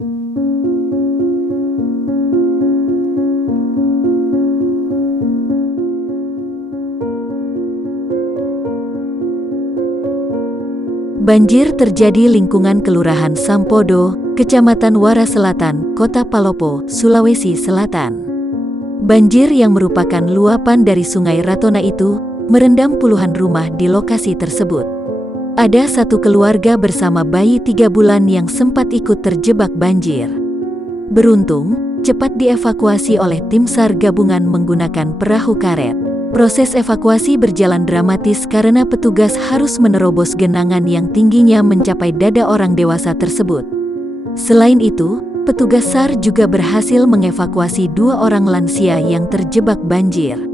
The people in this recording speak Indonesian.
Banjir terjadi lingkungan Kelurahan Sampodo, Kecamatan Wara Selatan, Kota Palopo, Sulawesi Selatan. Banjir yang merupakan luapan dari Sungai Ratona itu merendam puluhan rumah di lokasi tersebut. Ada satu keluarga bersama bayi 3 bulan yang sempat ikut terjebak banjir. Beruntung, cepat dievakuasi oleh tim SAR gabungan menggunakan perahu karet. Proses evakuasi berjalan dramatis karena petugas harus menerobos genangan yang tingginya mencapai dada orang dewasa tersebut. Selain itu, petugas SAR juga berhasil mengevakuasi 2 orang lansia yang terjebak banjir.